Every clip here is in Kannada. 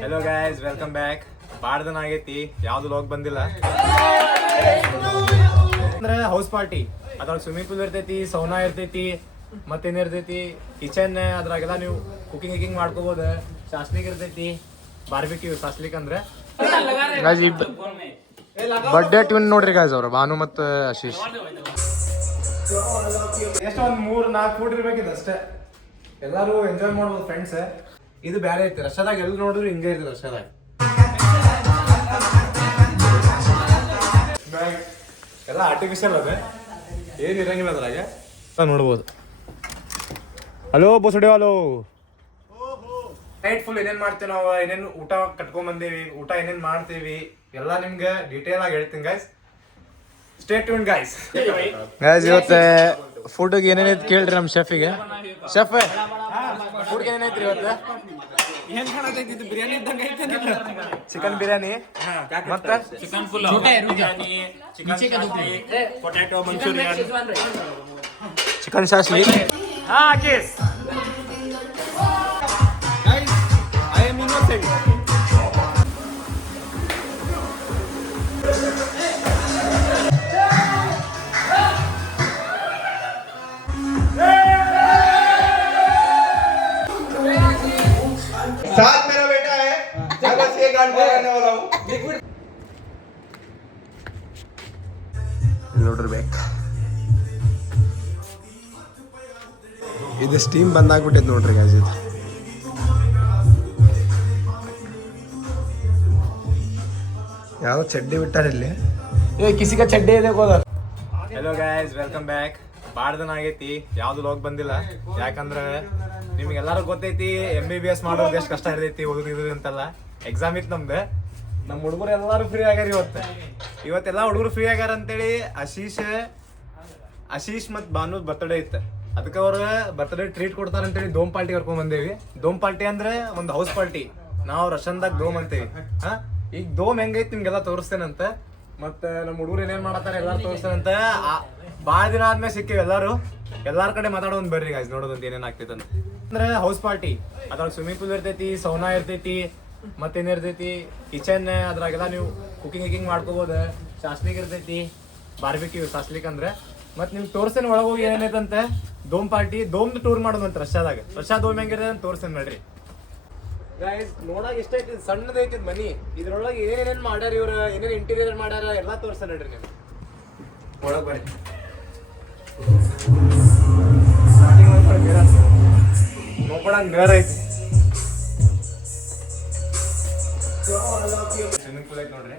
Hello guys, welcome back. ಭಾಳ ದಿನ ಆಗೈತಿ, ಯಾವ್ದು ಲಾಗ್ ಬಂದಿಲ್ಲ. ಅಂದ್ರೆ ಹೌಸ್ ಪಾರ್ಟಿ, ಅದ್ರಾಗ ಸ್ವಿಮ್ಮಿಂಗ್ ಪೂಲ್ ಇರ್ತೈತಿ, ಸೌನಾ ಇರ್ತೈತಿ, ಮತ್ತೇನ್ ಇರ್ತೈತಿ ಕಿಚನ್, ಅದ್ರಾಗೆಲ್ಲ ನೀವು ಕುಕಿಂಗ್ ಮಾಡ್ಕೋಬಹುದು. ಶಾಸ್ಲಿಕ್ ಇರ್ತೈತಿ, ಬಾರ್ಬಿಕ್ಯೂ ಶಾಸ್ಲಿಕ್ ಅಂದ್ರೆ ಬರ್ಡೇ ಟ್ವಿನ್ ನೋಡ್ರಿ ಗಾಯ್ಸ್ ಅವ್ರು, ಭಾನು ಮತ್ತು ಆಶೀಶ್. ಎಷ್ಟು ಒಂದ್ 3-4 ಫುಡ್ ಇರ್ಬೇಕಿದೆ ಅಷ್ಟೇ. ಎಲ್ಲಾರು ಎಂಜಾಯ್ ಮಾಡ್ಬೋದು ಫ್ರೆಂಡ್ಸ್. ಇದು ಬ್ಯಾರೆ ಐತಿ ರಷ್ಯಾದಾಗ, ಎಲ್ಲಿ ನೋಡಿದ್ರು ಹಿಂಗೆ ಇರ್ತದೆ ರಷ್ಯಾದಾಗ. ಎಲ್ಲ ಆರ್ಟಿಫಿಷಿಯಲ್ ಅದ, ಏನ್ ಇರಂಗಿಲ್ಲ ಅದ್ರಾಗ. ನೋಡ್ಬೋದು. ಹಲೋ ಬೋಸಡಿ, ಹಲೋ. ನೈಟ್ ಫುಲ್ ಏನೇನ್ ಮಾಡ್ತೀವಿ ನಾವು, ಏನೇನು ಊಟ ಕಟ್ಕೊಂಡ್ ಬಂದೀವಿ, ಊಟ ಏನೇನ್ ಮಾಡ್ತೀವಿ ಎಲ್ಲ ನಿಮ್ಗೆ ಡೀಟೇಲ್ ಆಗಿ ಹೇಳ್ತೀನಿ ಗೈಸ್. Stay tune guys. ಇವತ್ತು ಫುಡ್ಗೆ ಏನೇನೈತಿ ಕೇಳ್ರಿ ನಮ್ಮ ಶೆಫಿಗೆ. ಶೆಫ್, ಫುಡ್ಗೆ ಏನೇನೈತ್ರಿ ಇವತ್ತು? ಚಿಕನ್ ಬಿರಿಯಾನಿ, ಮತ್ತೆ potato manchurian, chicken shashlik. I am innocent. साथ मेरा बेटा है, मैं बस ये गांड करने वाला हूँ. ನೋಡ್ರಿ ಬೇಕು, ಇದು ಸ್ಟೀಮ್ ಬಂದಾಗ್ಬಿಟ್ಟೈತೆ ನೋಡ್ರಿ ಗಾಯ್ಸ್. ಇದು ಯಾವ ಚಡ್ಡಿ ಬಿಟ್ಟಾರ ಇಲ್ಲಿ, ಕಿಸಿಗ ಚಡ್ಡಿ ಇದೆ ಹೋದ. Hello guys, welcome back. ಭಾಳ ದಿನ ಆಗೈತಿ, ಯಾವ್ದು ಲಾಗ್ ಬಂದಿಲ್ಲ. ಯಾಕಂದ್ರೆ ನಿಮ್ಗೆಲ್ಲಾರು ಗೊತ್ತೈತಿ MBBS ಮಾಡೋದು ಎಷ್ಟು ಕಷ್ಟ ಇರ್ತೈತಿ, ಓದಿದ್ರಿ ಅಂತೆಲ್ಲ. ಎಕ್ಸಾಮ್ ಇತ್ತು ನಮ್ದು. ನಮ್ಮ ಹುಡುಗರು ಎಲ್ಲಾರು ಫ್ರೀ ಆಗ್ಯಾರ ಇವತ್ತೆಲ್ಲ ಹುಡುಗರು ಫ್ರೀ ಆಗ್ಯಾರ ಅಂತೇಳಿ ಆಶೀಶ್ ಮತ್ತು ಭಾನು ಬರ್ತ್ಡೇ ಇತ್ತು. ಅದಕ್ಕೆ ಅವ್ರ ಬರ್ತ್ಡೇ ಟ್ರೀಟ್ ಕೊಡ್ತಾರ ಅಂತೇಳಿ ದೋಮ್ ಪಾರ್ಟಿ ಕರ್ಕೊಂಡ್ ಬಂದೇವಿ. ದೋಮ್ ಪಾರ್ಟಿ ಅಂದ್ರೆ ಒಂದು ಹೌಸ್ ಪಾರ್ಟಿ. ನಾವು ರಶನ್ದಾಗ ದೋಮ್ ಅಂತೇವಿ. ಈಗ ದೋಮ್ ಹೆಂಗೈತಿ ನಿಮ್ಗೆಲ್ಲ ತೋರಿಸ್ತೇನಂತ. ಮತ್ತೆ ನಮ್ಮ ಹುಡುಗರು ಏನೇನ್ ಮಾಡತ್ತಾರ ಎಲ್ಲಾರು ತೋರಿಸ್ತೇನಂತ. ಭಾಳ ದಿನ ಆದ್ಮೇಲೆ ಸಿಕ್ಕೇವಿ ಎಲ್ಲಾರ ಕಡೆ ಮಾತಾಡೋದು ಬರ್ರಿ ಗಾಯ್ಸ್, ನೋಡೋದಂತ ಏನೇನ್ ಆಗ್ತೈತೆ ಅಂತ. ಅಂದ್ರೆ ಹೌಸ್ ಪಾರ್ಟಿ, ಅದ್ರಾಗ ಸ್ವಿಮ್ಮಿಂಗ್ ಪೂಲ್ ಇರ್ತೈತಿ, ಸೌನಾ ಇರ್ತೈತಿ, ಮತ್ತೇನ್ ಇರ್ತೈತಿ ಕಿಚನ್, ಅದ್ರಾಗೆಲ್ಲ ನೀವು ಕುಕಿಂಗ್ ಮಾಡ್ಕೋಬಹುದು. ಶಾಸ್ಲಿಕ್ ಇರ್ತೈತಿ, ಬಾರ್ಬಿಕ್ಯೂ ಶಾಸ್ಲಿಕ್ ಅಂದ್ರೆ. ಮತ್ ನಿಮ್ಗೆ ತೋರ್ಸೇನ್ ಒಳಗೆ ಹೋಗಿ ಏನೇನೈತಂತೆ. ದೋಮ್ ಪಾರ್ಟಿ, ದೋಮ್ದು ಟೂರ್ ಮಾಡೋದಂತ ರಷ್ಯಾದಾಗ. ರಷ್ಯಾ ದೋಮ್ ಹೆಂಗಿರ್ತದೆ ಅಂತ ತೋರ್ಸೇನ್ ನೋಡ್ರಿ ಗೈಸ್. ನೋಡಾಗ ಇಷ್ಟ ಐತಿ, ಸಣ್ಣದೈತಿ ಮನಿ. ಇದ್ರೊಳಗೆ ಏನೇನ್ ಮಾಡ್ಯಾರ ಇವ್ರ, ಏನೇನ್ ಇಂಟೀರಿಯರ್ ಮಾಡ್ಯಾರ ಎಲ್ಲ ತೋರ್ಸೇನ್ ನೋಡ್ರಿ ನೀವು. ಒಳಗ್ ಬರ್ರಿ. ನೋಡ್ಕೊಳಂಗ್ ನೇರ ಐತಿ. ಸ್ವಿಮ್ಮಿಂಗ್ ಪೂಲ್ ಐತಿ ನೋಡ್ರಿ.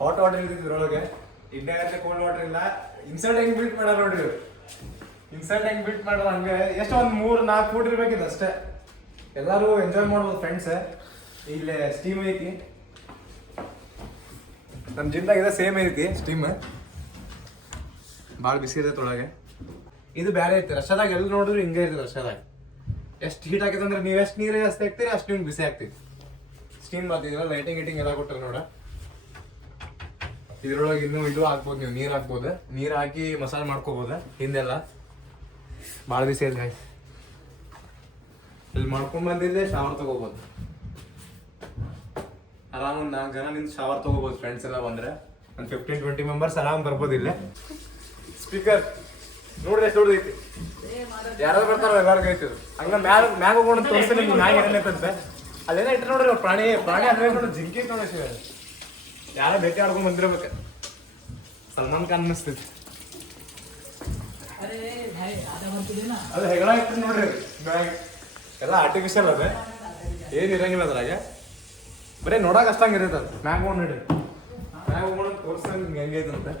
ಹಾಟ್ ವಾಟರ್ ಇರ್ತೈತಿ ಇದ್ರೊಳಗೆ. ಇಂಡಿಯಾ ಕೋಲ್ಡ್ ವಾಟರ್ ಇಲ್ಲ. ಇನ್ಸರ್ಟ್ ಹೆಂಗ್ ಬಿಲ್ಟ್ ಮಾಡ್ಯಾರ ನೋಡ್ರಿ ಇವ್ರು. ಇನ್ಸರ್ಟ್ ಹೆಂಗ್ ಬಿಲ್ಟ್ ಮಾಡ್ಯಾರ ಹಂಗೆ. ಎಷ್ಟು ಒಂದ್ 3-4 ಫುಡ್ ಇರ್ಬೇಕಿದೆ ಅಷ್ಟೇ. ಎಲ್ಲಾರು ಎಂಜಾಯ್ ಮಾಡ್ಬೋದು ಫ್ರೆಂಡ್ಸ್. ಇಲ್ಲಿ ಸ್ಟೀಮ್ ಐತಿ, ನಮ್ಮ ಜಿಮ್ದಾಗ ಇದೆ ಸೇಮ್ ಐತಿ ಸ್ಟೀಮ್. ಭಾಳ ಬಿಸಿ ಇರ್ತೈತೆ ಒಳಗೆ. ಇದು ಬ್ಯಾರೆ ಐತಿ ರಷ್ಯಾದಾಗ, ಎಲ್ಲಿ ನೋಡಿದ್ರು ಹಿಂಗೆ ಇರ್ತದೆ ರಷ್ಯಾದಾಗ. ಎಷ್ಟು ಹೀಟ್ ಆಕೈತೆ ಅಂದ್ರೆ ನೀವು ಎಷ್ಟು ನೀರು ಜಾಸ್ತಿ ಹಾಕ್ತೀರಿ ಅಷ್ಟು ನಿಮ್ಗೆ ಬಿಸಿ ಆಗ್ತೈತಿ. ಸ್ಟೀಮ್ ಮಾಡ್ತಿದ್ದೀರ, ಲೈಟಿಂಗ್ ಎಲ್ಲ ಕೊಟ್ಟರು ನೋಡ. ಇದ್ರೊಳಗೆ ಇನ್ನೂ ಇದು ಹಾಕ್ಬೋದು, ನೀವು ನೀರು ಹಾಕ್ಬೋದು. ನೀರು ಹಾಕಿ ಮಸಾಲೆ ಮಾಡ್ಕೋಬೋದು. ಹಿಂದೆಲ್ಲ ಭಾಳ ಬಿಸಿ ಐತೆ ಗಾಯ್ಸ್. ಇಲ್ಲಿ ಮಾಡ್ಕೊಂಡ್ ಬಂದಿದ್ದೆ ಶಾವರ್ ತಗೋಬಹುದು. ಆರಾಮ್ ಒಂದು 4 ಜನ ನಿಂತು ಶಾವರ್ ತಗೋಬಹುದು ಫ್ರೆಂಡ್ಸ್ ಎಲ್ಲ ಬಂದ್ರೆ. ಒಂದು 15-20 ಮೆಂಬರ್ಸ್ ಆರಾಮ್ ಬರ್ಬೋದು. ಇಲ್ಲೇ ಸ್ಪೀಕರ್ ನೋಡ್ರಿ ಎಷ್ಟು ದೊಡ್ಡದೈತಿ. ಯಾರಾದ್ರು ಬರ್ತಾರ ಎಲ್ಲಾರ್ಗು ಐತಿ. ಹಂಗ ಮ್ಯಾಗ ಹೋಗೋಣ ತೋರಿಸ್ತೀನಿ ನಿಮ್ಗೆ ಮ್ಯಾಗ ಏನೇನೈತಂತೆ. ಅಲ್ಲೇನ ಇಟ್ಟು ನೋಡ್ರಿ ಅವ್ರು ಪ್ರಾಣಿ ಅಂದ್ರೆ ಜಿಂಕಿ ನೋಡ್ರಿ. ಯಾರ ಭೇಟಿ ಆಡ್ಕೊಂಡ್ ಬಂದಿರ್ಬೇಕು. ಸಲ್ಮಾನ್ ಖಾನ್ ಅನಿಸ್ತೈತಿ. ಅದು ಹೆಗಳ ಇಟ್ಟು ನೋಡ್ರಿ ಮ್ಯಾಗ. ಎಲ್ಲ ಆರ್ಟಿಫಿಷಿಯಲ್ ಅದ, ಏನ್ ಇರಂಗಿಲ್ಲ ಅದ್ರಾಗ. ಬರೀ ನೋಡಕ್ ಅಷ್ಟಂಗ ಇರೈತೆ ಅದು. ಮ್ಯಾಗ ಹೋಗಿ ನೋಡ್ರಿ, ಮ್ಯಾಗ ಹೋಗೋಣ ತೋರಿಸ್ತಾನೆ ನಿಮ್ಗೆ ಹೆಂಗೈತಂತೆ.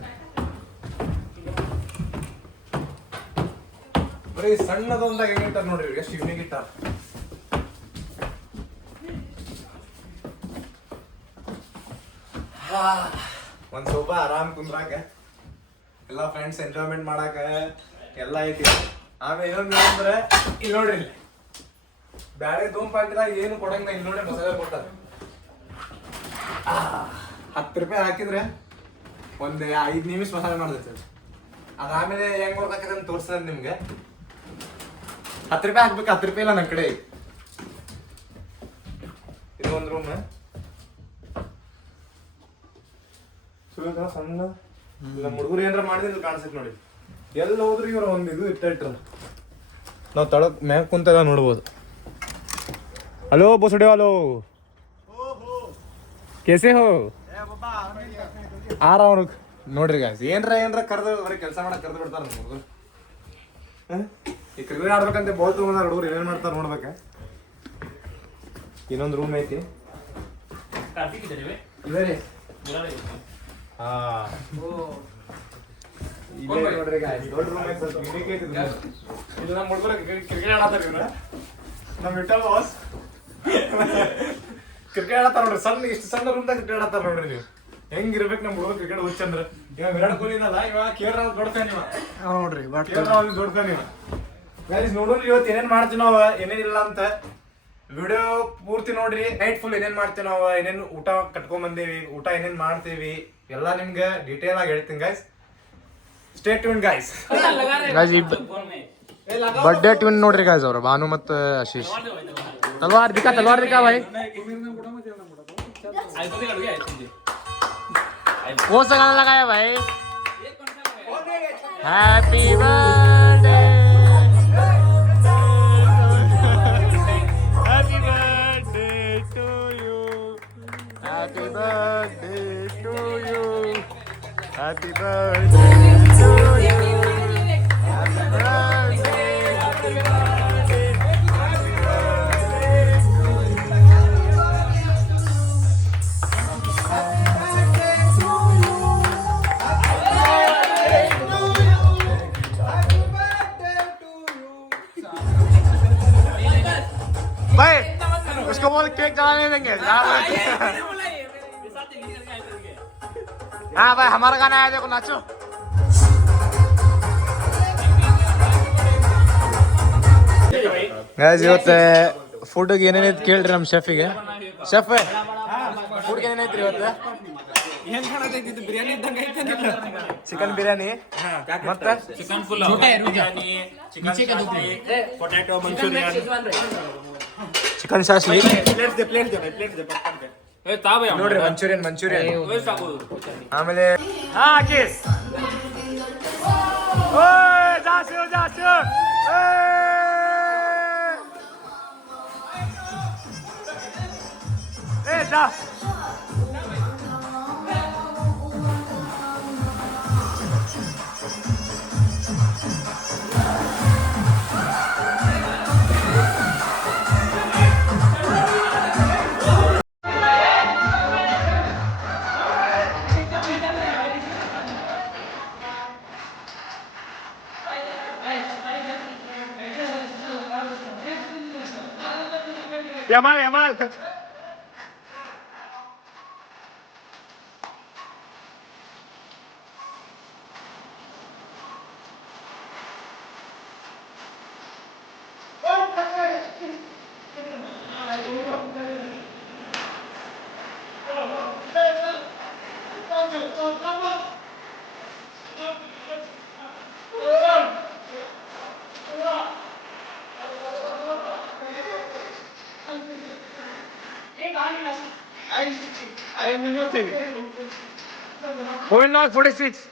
ಬರೀ ಸಣ್ಣದೊಂದಾಗ ಹೆಂಗಿಟ್ಟಾರ ನೋಡ್ರಿ, ಎಷ್ಟು ಯೂನಿಕ್ ಇಟ್ಟಾರ. ಒಂದ್ ಸೋಫಾ ಆರಾಮ್ ಕುಂದ್ರಾಕ, ಎಲ್ಲ ಫ್ರೆಂಡ್ಸ್ ಎಂಜಾಯ್ಮೆಂಟ್ ಮಾಡಾಕ ಎಲ್ಲ ಐತಿ. ಆಮೇಲೆ ಇನ್ನೊಂದು ಅಂದ್ರೆ ಇಲ್ಲಿ ನೋಡ್ರಿ, ಬ್ಯಾರೆ ದೋಮ್ ಪಾರ್ಟಿದಾಗ ಏನು ಕೊಡಂಗ ಇಲ್ಲಿ ನೋಡಿ ಮಸಾಲೆ ಕೊಟ್ಟಾರ. 10 ರೂಪಾಯಿ ಹಾಕಿದ್ರೆ ಒಂದು 5 ನಿಮಿಷ ಮಸಾಲೆ ಮಾಡ್ತೈತೆ. ಅದಾದ್ಮೇಲೆ ಹೆಂಗ್ ಬರ್ಬೇಕಂತ ತೋರಿಸ್ತದೆ ನಿಮ್ಗೆ. 10 ರೂಪಾಯಿ ಹಾಕ್ಬೇಕು, 10 ರೂಪಾಯಿ ಇಲ್ಲ ನನ್ನ ಕಡೆ. ಇದು ಒಂದು ರೂಮ್ ಸಣ್ಣ ನಮ್ಮ ಹುಡುಗರು ಏನಾರ ಮಾಡಿದ್ರೆ ಕಾಣಿಸುತ್ತೆ ನೋಡಿ. ಎಲ್ಲ ಹೋದ್ರು ಇವ್ರ ಒಂದು ಇದು ಇಟ್ಟಿಟ್ರ ನಾವು ತಳಕ್ ಮ್ಯಾಗ ಕುಂತಾಗ ನೋಡ್ಬೋದು. ಹಲೋ ಬೋಸಡೆ ಹಲೋ ಕೇಸೆ ಹೋ ಆರಾಮ ನೋಡ್ರಿ ಗಾಯ್ಸ್. ಏನ್ರ ಕರೆದು ಬರೀ ಕೆಲಸ ಮಾಡಕ್ ಕರೆದು ಬಿಡ್ತಾರ ನಮ್ಮ ಹುಡುಗರು. ಈ ಕ್ರಿಕೆಟ್ ಆಡ್ಬೇಕಂತ ಬಾಲ್ ತಗೊಂಡ್ರ ಹುಡುಗರು ಏನೇನ್ ಮಾಡ್ತಾರ ನೋಡ್ಬೇಕ. ಇನ್ನೊಂದು ರೂಮ್ ಐತಿ ಇದೆ ರೀ. ಹಾ ನೋಡ್ರಿ ಗಾಯ್ಸ್, ದೊಡ್ಡ ರೂಮ್ ಐತಿ. ಸ್ವಲ್ಪ ಗಿಡಕ್ಕೆ ಐತಿ ಇದು. ನಮ್ಮ ಹುಡುಗರು ಕ್ರಿಕೆಟ್ ಆಡತಾರ ಇವ್ರ. ನಮ್ಮ ವಿಠಲ್ ಬಾಸ್ ಕ್ರಿಕೆಟ್ ಆಡತಾರ ನೋಡ್ರಿ. ಸಣ್ಣ ಇಷ್ಟು ಸಣ್ಣ ರೂಮ್ದಾಗ ಕ್ರಿಕೆಟ್ ಆಡತಾರ ನೋಡ್ರಿ. ನೀವು ಹೆಂಗಿರ್ಬೇಕು ನಮ್ಮ ಹುಡುಗರು ಕ್ರಿಕೆಟ್ ಹುಚ್ಚಂದ್ರ. ಇವಾಗ ವಿರಾಟ್ ಕೊಹ್ಲಿ ಇದಲ್ಲ, ಇವಾಗ ಕೇರ್ ರಾಹುಲ್ ದೊಡ್ತಾನೆ ಇವ ನೋಡ್ರಿ. ಕೇರ್ ರಾಹುಲ್ ದೊಡ್ತಾನೆ ಇವ. ಗೈಸ್ ನೋಡ್ರಿ ಇವತ್ತು ಏನೇನ್ ಮಾಡ್ತೀವಿ ನಾವು ಏನೇನಿಲ್ಲ ಅಂತ ವಿಡಿಯೋ ಪೂರ್ತಿ ನೋಡ್ರಿ. ನೈಟ್ ಫುಲ್ ಏನೇನ್ ಮಾಡ್ತೀವಿ ನಾವು, ಏನೇನು ಊಟ ಕಟ್ಕೊಂಡ್ ಬಂದೇವಿ, ಊಟ ಏನೇನ್ ಮಾಡ್ತೀವಿ ಎಲ್ಲ ನಿಮ್ಗೆ ಡೀಟೇಲ್ ಆಗಿ ಹೇಳ್ತೀನಿ guys. Stay tune guys. Birthday tune ನೋಡ್ರಿ ಗಾಯ್ಸ್ ಅವ್ರು ಭಾನು ಮತ್ತು ಆಶೀಶ್. ತಲ್ವಾರ್ ದಿಕ್ಕಾ ಭಾई. कौन सा गाना लगाया भाई? Happy birthday, happy birthday to you, happy birthday to you, happy birthday to you, happy birthday, happy birthday, happy birthday to भाई. उसको बोल केक जला नहीं देंगे. हाँ भाई हमारा गाना आया, देखो नाचो. ಗೈಸ್ ಇವತ್ತು ಫುಡ್ಗೆ ಏನೇನೈತಿ ಕೇಳ್ರಿ ನಮ್ಮ ಶೆಫಿಗೆ. ಶೆಫ್ ಫುಡ್ಗೆ ಏನೇನೈತ್ರಿ ಇವತ್ತು? ಚಿಕನ್ ಬಿರಿಯಾನಿ ಮತ್ತೆ ಚಿಕನ್ ಶಾಸ್ಲಿ ನೋಡ್ರಿ. ಮಂಚೂರಿಯನ್ ಆಮೇಲೆ Yamal. Moving on 46.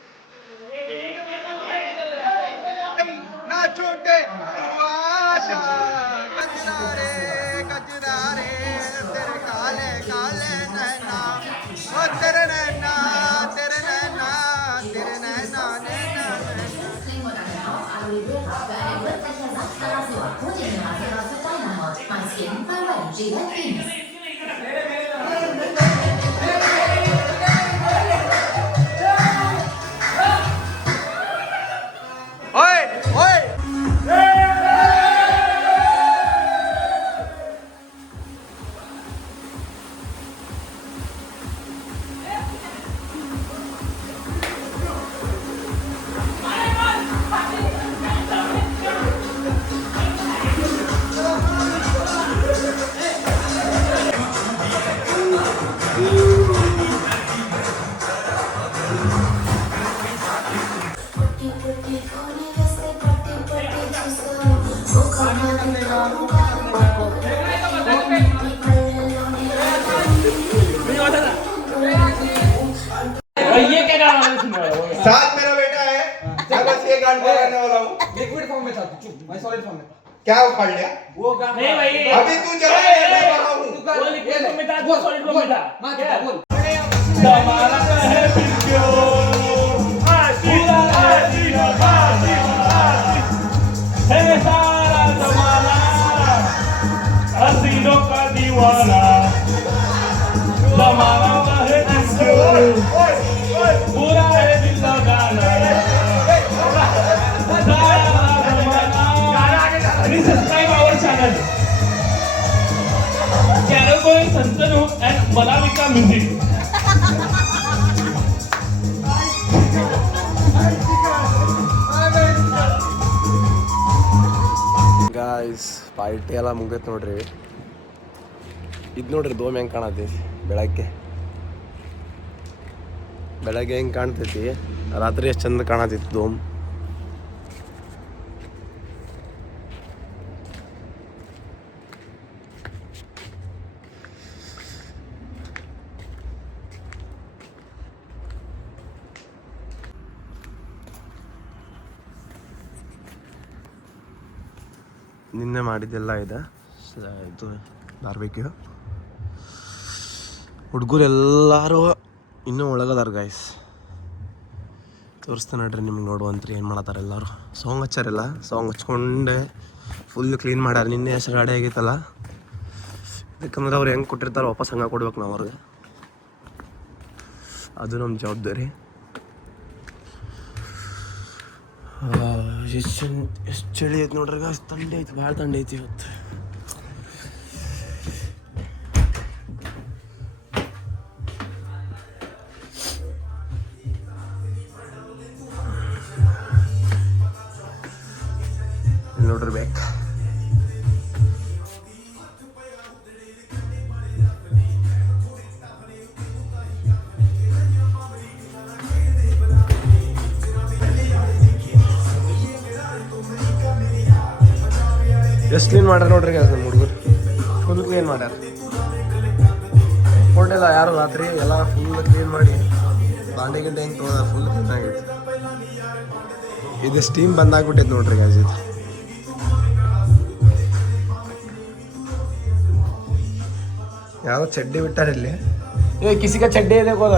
Solid form में क्या उखाड़ लिया वो काम नहीं भाई अभी तू जरा मैं रहा हूँ वो लिक्विड फॉर्म में था वो सॉलिड फॉर्म में था मां बोल हमारा है बिल्कुल है सारा जमाना हसीनों का दीवाना जमाना है बिल्कुल पूरा है दिल लगाना Please subscribe our channel. Channel को Santanu and Malavika music. Guys party ಎಲ್ಲ ಮುಗಿತ್ ನೋಡ್ರಿ. ಇದು ನೋಡ್ರಿ ದೋಮ್ ಹೆಂಗೆ ಕಾಣತೈತಿ ಬೆಳಗ್ಗೆ ಹೆಂಗೆ ಕಾಣ್ತೈತಿ, ರಾತ್ರಿ ಎಷ್ಟು ಚಂದ ಕಾಣತೈತಿ ದೋಮ್. ನಿನ್ನೆ ಮಾಡಿದ್ದೆಲ್ಲ ಇದು ಬಾರ್ಬೇಕ್ಯೂ. ಹುಡುಗರು ಎಲ್ಲರೂ ಇನ್ನೂ ಒಳಗದಾರ ಗಾಯ್ಸ್. ತೋರಿಸ್ತಾನೆ ನೋಡ್ರಿ ನಿಮ್ಗೆ ನೋಡುವಂತ್ರಿ ಏನು ಮಾಡತ್ತಾರ ಎಲ್ಲರೂ. ಸಾಂಗ್ ಹಚ್ಚಾರಿಲ್ಲ, ಸಾಂಗ್ ಹಚ್ಕೊಂಡೆ ಫುಲ್ ಕ್ಲೀನ್ ಮಾಡ್ಯಾರ. ನಿನ್ನೆ ಹೆಸರು ಗಾಡಿ ಆಗೈತಲ್ಲ, ಯಾಕಂದ್ರೆ ಅವ್ರು ಹೆಂಗೆ ಕೊಟ್ಟಿರ್ತಾರೆ ವಾಪಸ್ ಹಂಗೆ ಕೊಡ್ಬೇಕು ನಾವು ಅವ್ರಿಗೆ. ಅದು ನಮ್ಮ ಜವಾಬ್ದಾರಿ. ಎಷ್ಟು ಚಳಿ ಐತಿ ನೋಡ್ರಿ ಗಾಯ್ಸ್, ಥಂಡಿ ಐತಿ, ಭಾಳ ಥಂಡಿ ಐತಿ ಇವತ್ತು. ನೋಡ್ರಿ ಬೇಕು ಎಷ್ಟು ಕ್ಲೀನ್ ಮಾಡ್ಯಾರ ನೋಡ್ರಿ ಗಾಯ್ಸ್ ನಮ್ಮ ಹುಡುಗರು. ಫುಲ್ ಕ್ಲೀನ್ ಮಾಡ್ಯಾರ. ಕೊಟ್ಟಿಲ್ಲ ಯಾರು ರಾತ್ರಿ ಎಲ್ಲ ಫುಲ್ ಕ್ಲೀನ್ ಮಾಡಿ ಬಾಂಡೆ ಗಿಂಡೆ ಹೆಂಗೆ ತೊಗೊಂಡ ಫುಲ್ ಕ್ಲೀನ್ ಆಗೈತಿ. ಇದು ಸ್ಟೀಮ್ ಬಂದಾಗ್ಬಿಟ್ಟೈತೆ ನೋಡ್ರಿ ಗಾಯ್ಸ್. ಇದು ಯಾವುದೋ ಚಡ್ಡಿ ಬಿಟ್ಟಾರ ಇಲ್ಲಿ. ಕಿಸಿಗ ಚಡ್ಡಿ ಇದೆ ಹೋದ